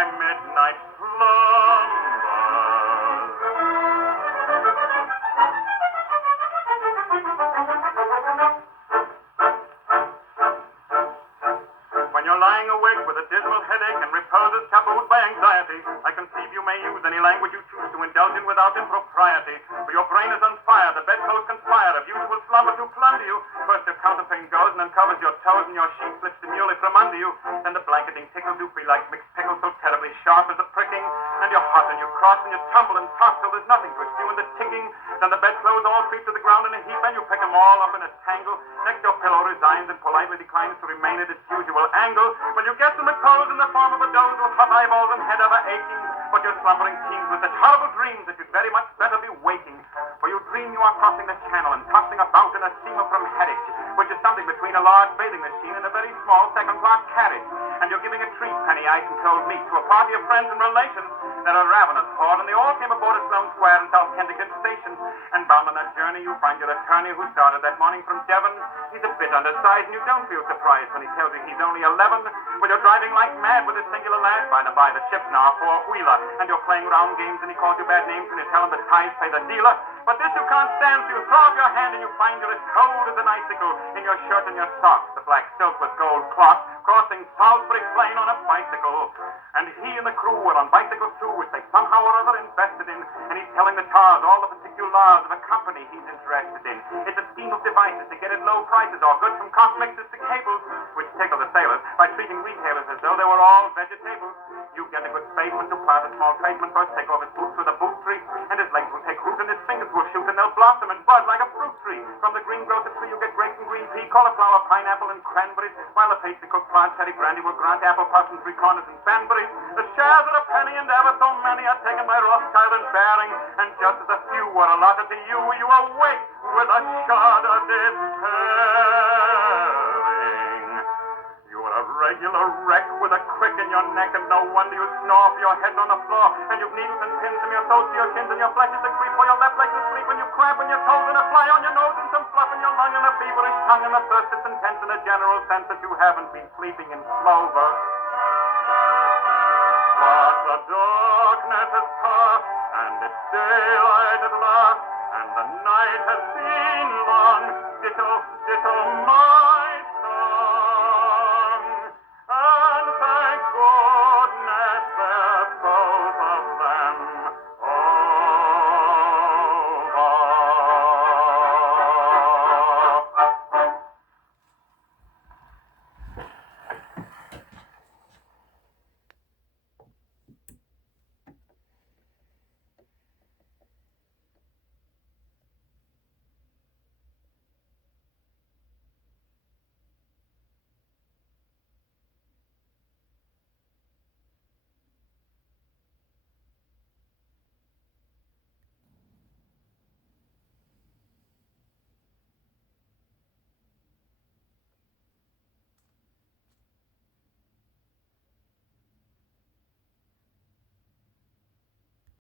my midnight slumbers. When you're lying awake with a dismal headache and repose is tabooed by anxiety, I conceive you may use any language you choose to indulge in without impropriety. For your brain is on fire, the bedclothes conspire, of usual slumber to plunder you. First your counterpane goes and uncovers your toes, and your sheet slips demurely from under you. Then the blanketing tickles you free like mixed pickles, so terribly sharp as the pricking. And you're hot and you cross and you tumble and toss till there's nothing to eschew in the ticking. Then the bedclothes all creep to the ground in a heap, and you pick them all up in a tangle. Next your pillow resigns and politely declines to remain at its usual angle. When you get some repose in the form of a doze with hot eyeballs and head ever aching, but your slumbering teems with such horrible dreams that you'd very much better be waking. For you dream you are crossing the channel and tossing about in a steamer from Harwich, which is something between a large bathing machine and a very small second-class carriage. And you're giving a treat, penny ice and cold meat, to a party of friends and relations that are ravenous for, and they all came aboard at Sloane Square in South Kensington Station. And bound on that journey, you find your attorney who started that morning from Devon. He's a bit undersized, and you don't feel surprised when he tells you he's only 11. Well, you're driving like mad with a singular lad. By the by, the ship's now a four-wheeler, and you're playing round games, and he calls you bad names, and you tell him the ties pay the dealer. But this you can't stand, so you throw off your hand, and you find you're as cold as an icicle in your shirt and your socks, the black silk with gold cloth, crossing Salisbury Plain on a bicycle. And he and the crew are on bicycles too, which they somehow or other invested in, and he's telling the tars all the particulars of a company he's interested in. It's a scheme of devices to get at low prices, all good from cost mixes to cables, which tickle the sailors by treating retailers as though they were all vegetables. You get a good spaceman to plant a small tradesman first, take off his boots with a boot tree, and his legs will take root and his fingers will shoot, and they'll blossom and bud like a fruit tree. From the greengrocer tree you get grapes and green pea, cauliflower, pineapple, and cranberries, while the pastry cook plants cherry brandy will grant apple puffs and three corners and sandberries. The shares at a penny and ever so many are taken by Rothschild and Baring, and just as a few were allotted to you, you awake with a shudder despairing. You're a regular wreck with a crick in your neck, and no wonder you snore, for your head's on the floor, and you've needles and pins from your toes to your chins, and your flesh is a creep, for your left leg's asleep, and you cramp in your toes, and a fly on your nose, and some fluff in your lung, and a feverish tongue, and the thirst is intense, and a general sense that you haven't been sleeping in clover. But the darkness has passed, and it's daylight at last, and the night has been long. Ditto, ditto,